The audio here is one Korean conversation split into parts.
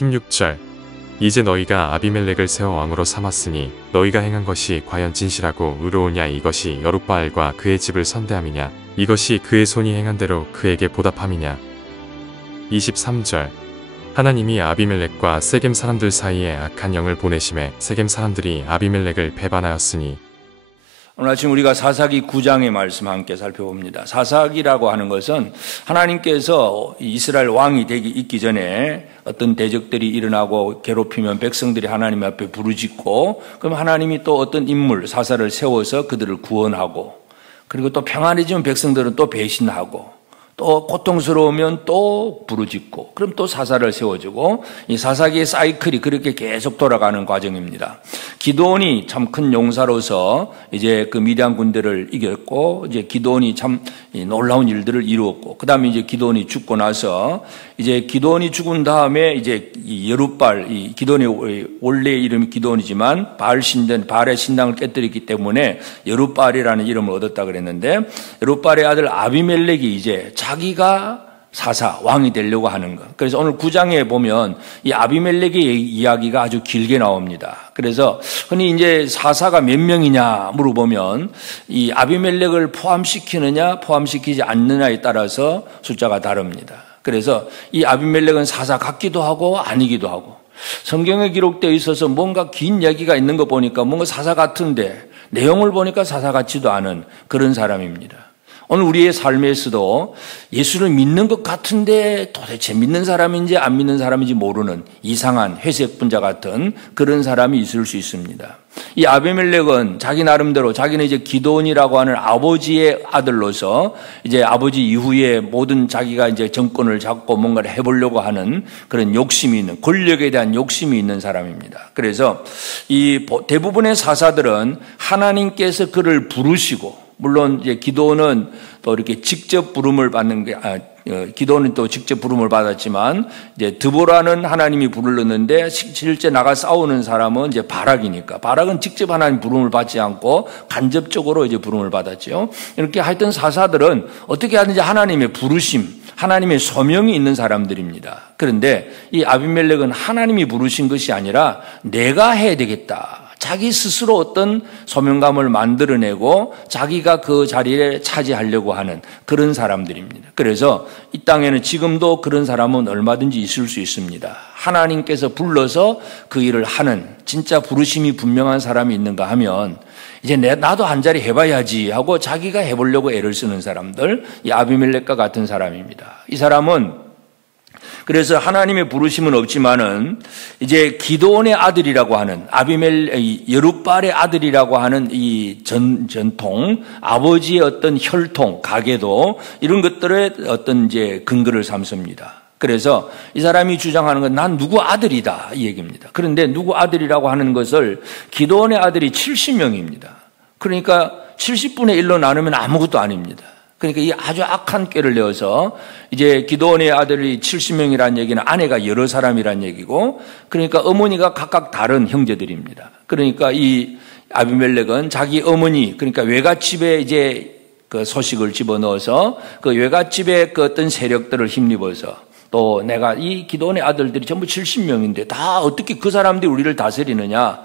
16절. 이제 너희가 아비멜렉을 세워 왕으로 삼았으니 너희가 행한 것이 과연 진실하고 의로우냐? 이것이 여룻바알과 그의 집을 선대함이냐? 이것이 그의 손이 행한 대로 그에게 보답함이냐? 23절. 하나님이 아비멜렉과 세겜 사람들 사이에 악한 영을 보내심에 세겜 사람들이 아비멜렉을 배반하였으니. 오늘 아침 우리가 사사기 9장의 말씀 함께 살펴봅니다. 사사기라고 하는 것은 하나님께서 이스라엘 왕이 있기 전에 어떤 대적들이 일어나고 괴롭히면 백성들이 하나님 앞에 부르짖고, 그럼 하나님이 또 어떤 인물, 사사를 세워서 그들을 구원하고, 그리고 또 평안해지면 백성들은 또 배신하고, 또 고통스러우면 또 부르짖고, 그럼 또 사사를 세워주고, 이 사사기의 사이클이 그렇게 계속 돌아가는 과정입니다. 기드온이 참 큰 용사로서 이제 그 미디안 군대를 이겼고, 이제 기드온이 참 놀라운 일들을 이루었고, 그 다음에 이제 기드온이 죽고 나서, 이제 기드온이 죽은 다음에 이제 여룻바알, 이 기드온의 원래 이름이 기드온이지만 바알의 신당을 깨뜨렸기 때문에 여룻바알이라는 이름을 얻었다 그랬는데, 여룻바알의 아들 아비멜렉이 이제 자기가 사사, 왕이 되려고 하는 것. 그래서 오늘 9장에 보면 이 아비멜렉의 이야기가 아주 길게 나옵니다. 그래서 흔히 이제 사사가 몇 명이냐 물어보면 이 아비멜렉을 포함시키느냐 포함시키지 않느냐에 따라서 숫자가 다릅니다. 그래서 이 아비멜렉은 사사 같기도 하고 아니기도 하고, 성경에 기록되어 있어서 뭔가 긴 얘기가 있는 거 보니까 뭔가 사사 같은데 내용을 보니까 사사 같지도 않은 그런 사람입니다. 오늘 우리의 삶에서도 예수를 믿는 것 같은데 도대체 믿는 사람인지 안 믿는 사람인지 모르는 이상한 회색 분자 같은 그런 사람이 있을 수 있습니다. 이 아비멜렉은 자기 나름대로 자기는 이제 기드온이라고 하는 아버지의 아들로서 이제 아버지 이후에 모든 자기가 이제 정권을 잡고 뭔가를 해보려고 하는 그런 욕심이 있는, 권력에 대한 욕심이 있는 사람입니다. 그래서 이 대부분의 사사들은 하나님께서 그를 부르시고, 물론 이제 기드온은 또 이렇게 직접 부름을 받는 게 기드온은 또 직접 부름을 받았지만 이제 드보라는 하나님이 불렀는데 실제 나가 싸우는 사람은 이제 바락이니까, 바락은 직접 하나님 부름을 받지 않고 간접적으로 이제 부름을 받았죠. 이렇게 하여튼 사사들은 어떻게 하든지 하나님의 부르심, 하나님의 소명이 있는 사람들입니다. 그런데 이 아비멜렉은 하나님이 부르신 것이 아니라 내가 해야 되겠다, 자기 스스로 어떤 소명감을 만들어내고 자기가 그 자리에 차지하려고 하는 그런 사람들입니다. 그래서 이 땅에는 지금도 그런 사람은 얼마든지 있을 수 있습니다. 하나님께서 불러서 그 일을 하는 진짜 부르심이 분명한 사람이 있는가 하면 이제 나도 한 자리 해봐야지 하고 자기가 해보려고 애를 쓰는 사람들, 이 아비멜렉과 같은 사람입니다. 이 사람은 그래서 하나님의 부르심은 없지만은 이제 기드온의 아들이라고 하는 여룻바알의 아들이라고 하는 이 전통, 아버지의 어떤 혈통, 가계도 이런 것들의 어떤 이제 근거를 삼습니다. 그래서 이 사람이 주장하는 건 난 누구 아들이다 이 얘기입니다. 그런데 누구 아들이라고 하는 것을 기드온의 아들이 70명입니다. 그러니까 70분의 1로 나누면 아무것도 아닙니다. 그러니까 이 아주 악한 꾀를 내어서 이제 기드온의 아들이 70명이라는 얘기는 아내가 여러 사람이라는 얘기고, 그러니까 어머니가 각각 다른 형제들입니다. 그러니까 이 아비멜렉은 자기 어머니, 그러니까 외갓집에 이제 그 소식을 집어넣어서 그 외갓집의 그 어떤 세력들을 힘입어서, 또 내가 이 기드온의 아들들이 전부 70명인데 다 어떻게 그 사람들이 우리를 다스리느냐,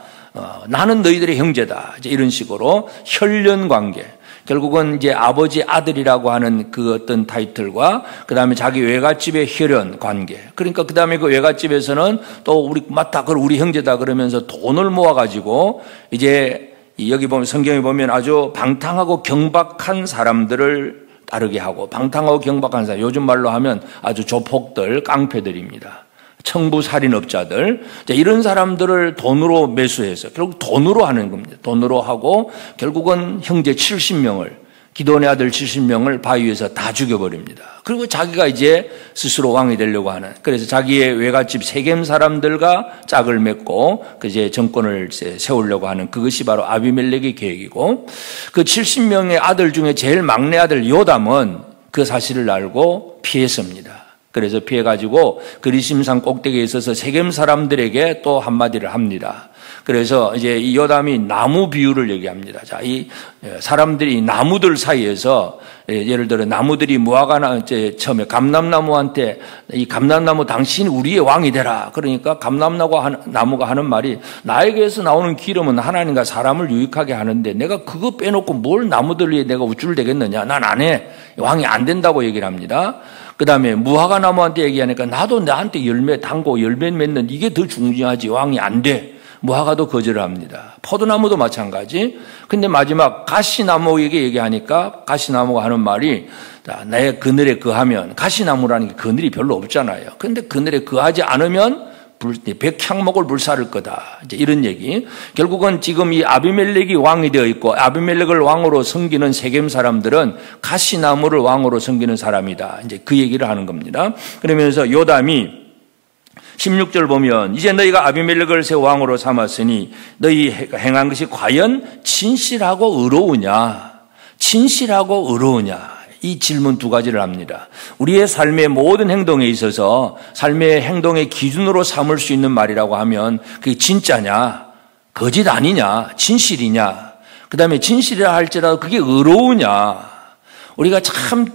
나는 너희들의 형제다, 이제 이런 식으로 혈연 관계, 결국은 이제 아버지 아들이라고 하는 그 어떤 타이틀과 그 다음에 자기 외갓집의 혈연 관계, 그러니까 그 다음에 그 외갓집에서는 또 맞다, 그걸 우리 형제다 그러면서 돈을 모아가지고 이제 여기 보면 성경에 보면 아주 방탕하고 경박한 사람들을 따르게 하고, 방탕하고 경박한 사람, 요즘 말로 하면 아주 조폭들, 깡패들입니다. 청부살인업자들, 이런 사람들을 돈으로 매수해서 결국 돈으로 하는 겁니다. 돈으로 하고 결국은 형제 70명을, 기드온의 아들 70명을 바위 위에서 다 죽여버립니다. 그리고 자기가 이제 스스로 왕이 되려고 하는, 그래서 자기의 외갓집 세겜 사람들과 짝을 맺고 이제 정권을 세우려고 하는 그것이 바로 아비멜렉의 계획이고, 그 70명의 아들 중에 제일 막내 아들 요담은 그 사실을 알고 피했습니다. 그래서 피해가지고 그리심산 꼭대기에 있어서 세겜 사람들에게 또 한마디를 합니다. 그래서 이제 이 요담이 나무 비유를 얘기합니다. 자, 이 사람들이 나무들 사이에서 예를 들어 나무들이 처음에 감람나무한테 이 감람나무 당신이 우리의 왕이 되라. 그러니까 감람나무가 하는 말이 나에게서 나오는 기름은 하나님과 사람을 유익하게 하는데 내가 그거 빼놓고 뭘 나무들 위에 내가 우쭐대겠느냐. 난 안 해. 왕이 안 된다고 얘기를 합니다. 그 다음에 무화과 나무한테 얘기하니까 나도 나한테 열매 단고 열매 맺는 이게 더 중요하지. 왕이 안 돼. 무화과도 거절을 합니다. 포도나무도 마찬가지. 근데 마지막 가시나무에게 얘기하니까 가시나무가 하는 말이 내 그늘에 거하면 가시나무라는 게 그늘이 별로 없잖아요. 근데 그늘에 거하지 않으면 백향목을 불사를 거다. 이제 이런 얘기. 결국은 지금 이 아비멜렉이 왕이 되어 있고 아비멜렉을 왕으로 섬기는 세겜 사람들은 가시나무를 왕으로 섬기는 사람이다. 이제 그 얘기를 하는 겁니다. 그러면서 요담이 16절 보면 이제 너희가 아비멜렉을 새 왕으로 삼았으니 너희 행한 것이 과연 진실하고 의로우냐? 진실하고 의로우냐? 이 질문 두 가지를 합니다. 우리의 삶의 모든 행동에 있어서 삶의 행동의 기준으로 삼을 수 있는 말이라고 하면 그게 진짜냐? 거짓 아니냐? 진실이냐? 그 다음에 진실이라 할지라도 그게 의로우냐? 우리가 참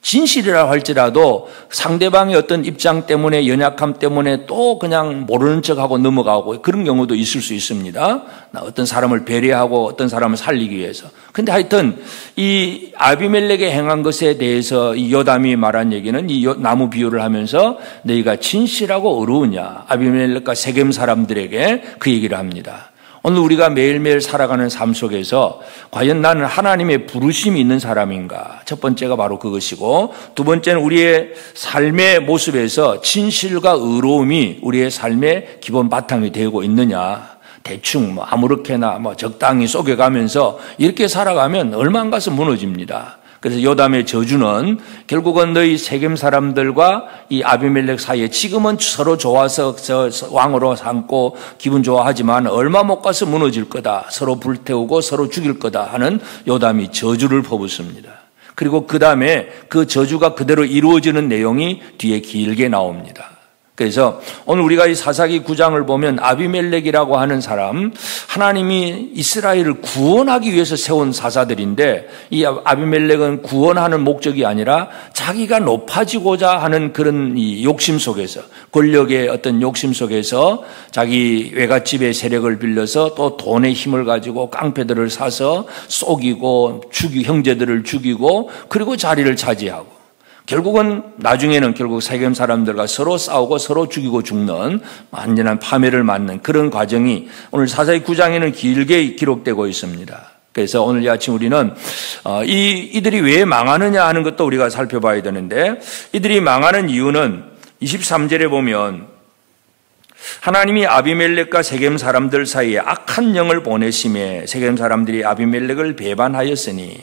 진실이라 할지라도 상대방의 어떤 입장 때문에 연약함 때문에 또 그냥 모르는 척하고 넘어가고 그런 경우도 있을 수 있습니다. 어떤 사람을 배려하고 어떤 사람을 살리기 위해서. 근데 하여튼 이 아비멜렉의 행한 것에 대해서 이 요담이 말한 얘기는 이 나무 비유를 하면서 너희가 진실하고 의로우냐. 아비멜렉과 세겜 사람들에게 그 얘기를 합니다. 오늘 우리가 매일매일 살아가는 삶 속에서 과연 나는 하나님의 부르심이 있는 사람인가? 첫 번째가 바로 그것이고 두 번째는 우리의 삶의 모습에서 진실과 의로움이 우리의 삶의 기본 바탕이 되고 있느냐? 대충 아무렇게나 적당히 속여가면서 이렇게 살아가면 얼마 안 가서 무너집니다. 그래서 요담의 저주는 결국은 너희 세겜 사람들과 이 아비멜렉 사이에 지금은 서로 좋아서 왕으로 삼고 기분 좋아하지만 얼마 못 가서 무너질 거다. 서로 불태우고 서로 죽일 거다 하는 요담이 저주를 퍼붓습니다. 그리고 그 다음에 그 저주가 그대로 이루어지는 내용이 뒤에 길게 나옵니다. 그래서 오늘 우리가 이 사사기 9장을 보면 아비멜렉이라고 하는 사람, 하나님이 이스라엘을 구원하기 위해서 세운 사사들인데 이 아비멜렉은 구원하는 목적이 아니라 자기가 높아지고자 하는 그런 이 욕심 속에서, 권력의 어떤 욕심 속에서 자기 외갓집의 세력을 빌려서 또 돈의 힘을 가지고 깡패들을 사서 속이고 형제들을 죽이고 그리고 자리를 차지하고 결국은 나중에는 결국 세겜 사람들과 서로 싸우고 서로 죽이고 죽는 완전한 파멸을 맞는 그런 과정이 오늘 사사기 9장에는 길게 기록되고 있습니다. 그래서 오늘 이 아침 우리는 이들이 왜 망하느냐 하는 것도 우리가 살펴봐야 되는데 이들이 망하는 이유는 23절에 보면 하나님이 아비멜렉과 세겜 사람들 사이에 악한 영을 보내심에 세겜 사람들이 아비멜렉을 배반하였으니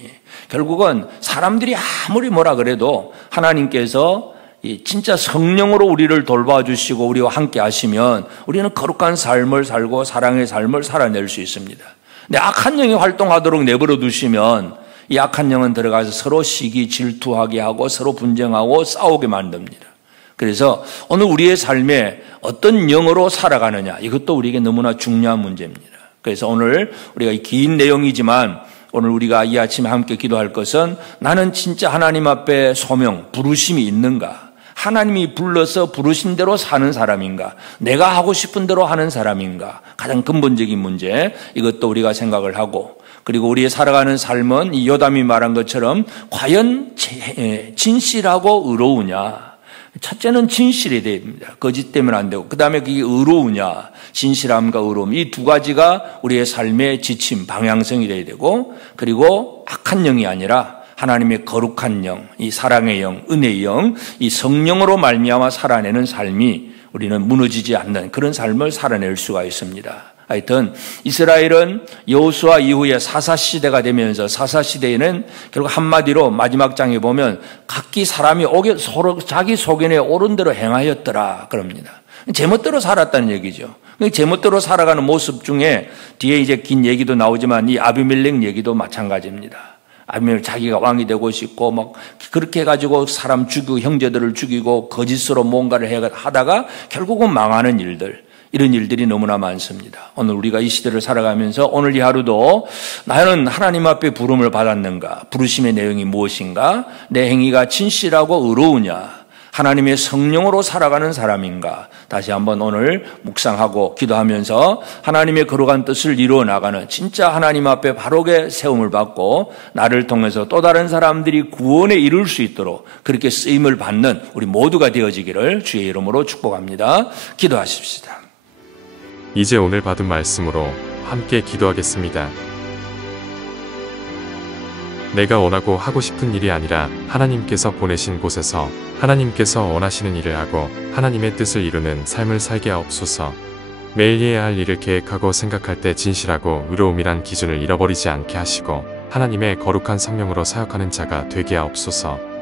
결국은 사람들이 아무리 뭐라 그래도 하나님께서 진짜 성령으로 우리를 돌봐주시고 우리와 함께 하시면 우리는 거룩한 삶을 살고 사랑의 삶을 살아낼 수 있습니다. 근데 악한 영이 활동하도록 내버려 두시면 이 악한 영은 들어가서 서로 시기 질투하게 하고 서로 분쟁하고 싸우게 만듭니다. 그래서 오늘 우리의 삶에 어떤 영으로 살아가느냐 이것도 우리에게 너무나 중요한 문제입니다. 그래서 오늘 우리가 긴 내용이지만 오늘 우리가 이 아침에 함께 기도할 것은 나는 진짜 하나님 앞에 소명, 부르심이 있는가? 하나님이 불러서 부르신 대로 사는 사람인가? 내가 하고 싶은 대로 하는 사람인가? 가장 근본적인 문제 이것도 우리가 생각을 하고 그리고 우리의 살아가는 삶은 이 요담이 말한 것처럼 과연 진실하고 의로우냐? 첫째는 진실이 됩니다. 거짓 되면 안 되고 그 다음에 그게 의로우냐 진실함과 의로움 이 두 가지가 우리의 삶의 지침 방향성이 되어야 되고 그리고 악한 영이 아니라 하나님의 거룩한 영, 이 사랑의 영, 은혜의 영, 이 성령으로 말미암아 살아내는 삶이 우리는 무너지지 않는 그런 삶을 살아낼 수가 있습니다. 하여튼 이스라엘은 여호수아 이후에 사사시대가 되면서 사사시대에는 결국 한마디로 마지막 장에 보면 각기 사람이 서로 자기 소견에 옳은 대로 행하였더라 그럽니다. 제멋대로 살았다는 얘기죠. 제멋대로 살아가는 모습 중에 뒤에 이제 긴 얘기도 나오지만 이 아비멜렉 얘기도 마찬가지입니다. 아비멜렉 자기가 왕이 되고 싶고 막 그렇게 해가지고 사람 죽이고 형제들을 죽이고 거짓으로 뭔가를 하다가 결국은 망하는 일들 이런 일들이 너무나 많습니다. 오늘 우리가 이 시대를 살아가면서 오늘 이 하루도 나는 하나님 앞에 부름을 받았는가? 부르심의 내용이 무엇인가? 내 행위가 진실하고 의로우냐? 하나님의 성령으로 살아가는 사람인가? 다시 한번 오늘 묵상하고 기도하면서 하나님의 거룩한 뜻을 이루어 나가는 진짜 하나님 앞에 바르게 세움을 받고 나를 통해서 또 다른 사람들이 구원에 이룰 수 있도록 그렇게 쓰임을 받는 우리 모두가 되어지기를 주의 이름으로 축복합니다. 기도하십시다. 이제 오늘 받은 말씀으로 함께 기도하겠습니다. 내가 원하고 하고 싶은 일이 아니라 하나님께서 보내신 곳에서 하나님께서 원하시는 일을 하고 하나님의 뜻을 이루는 삶을 살게 하옵소서. 매일 해야 할 일을 계획하고 생각할 때 진실하고 의로움이란 기준을 잃어버리지 않게 하시고 하나님의 거룩한 성령으로 사역하는 자가 되게 하옵소서.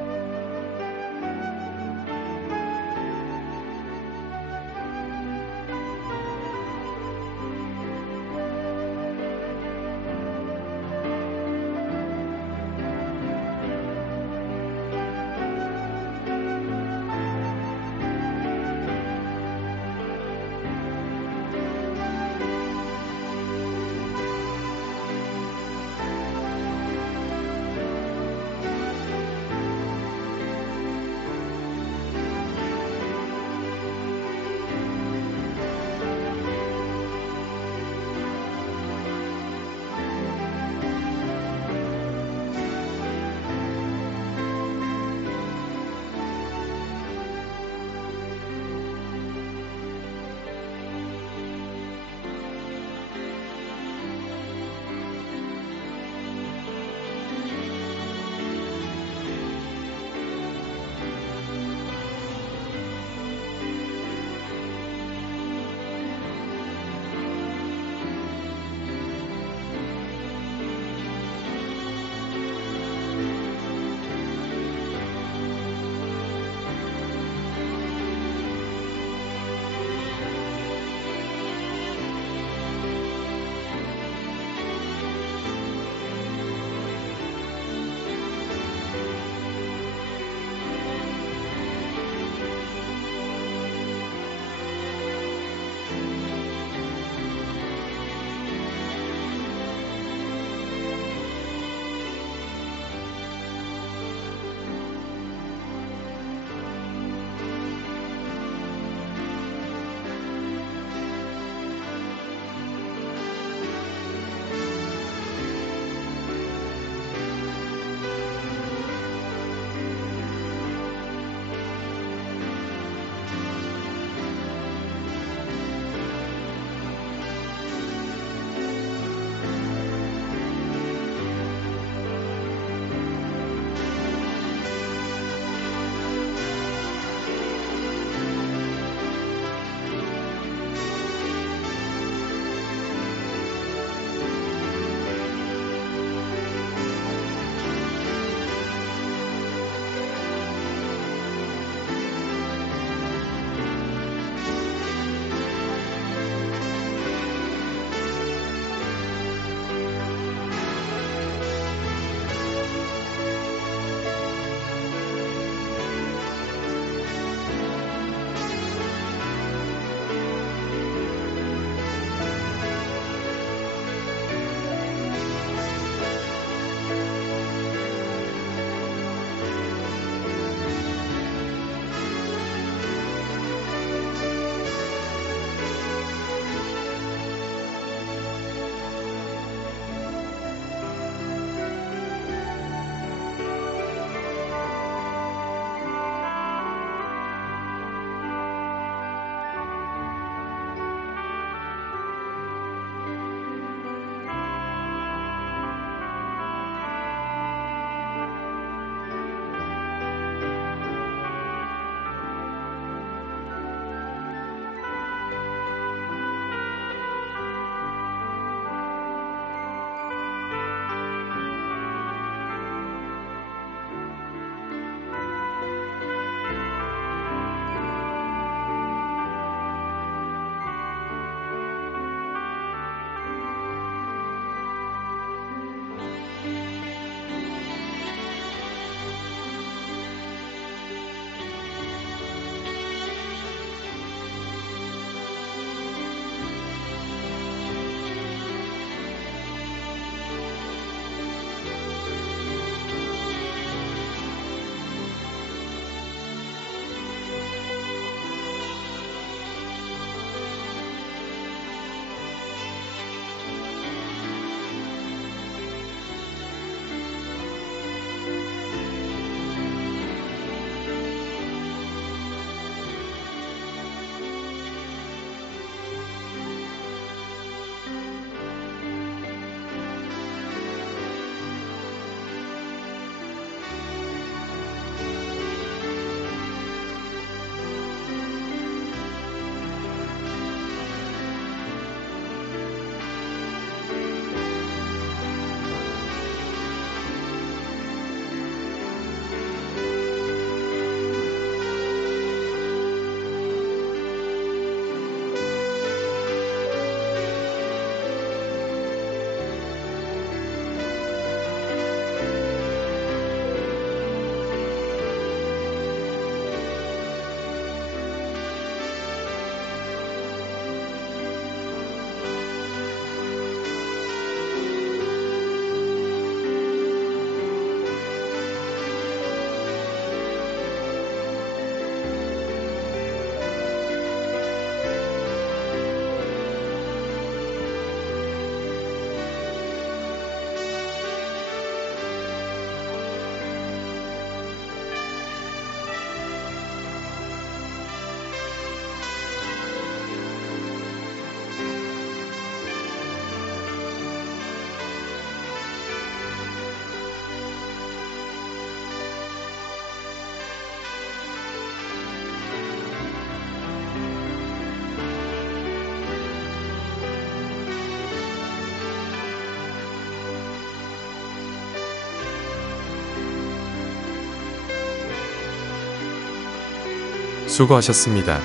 수고하셨습니다.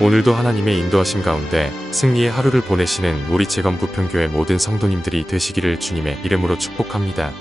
오늘도 하나님의 인도하심 가운데 승리의 하루를 보내시는 우리 재건부평교회 모든 성도님들이 되시기를 주님의 이름으로 축복합니다.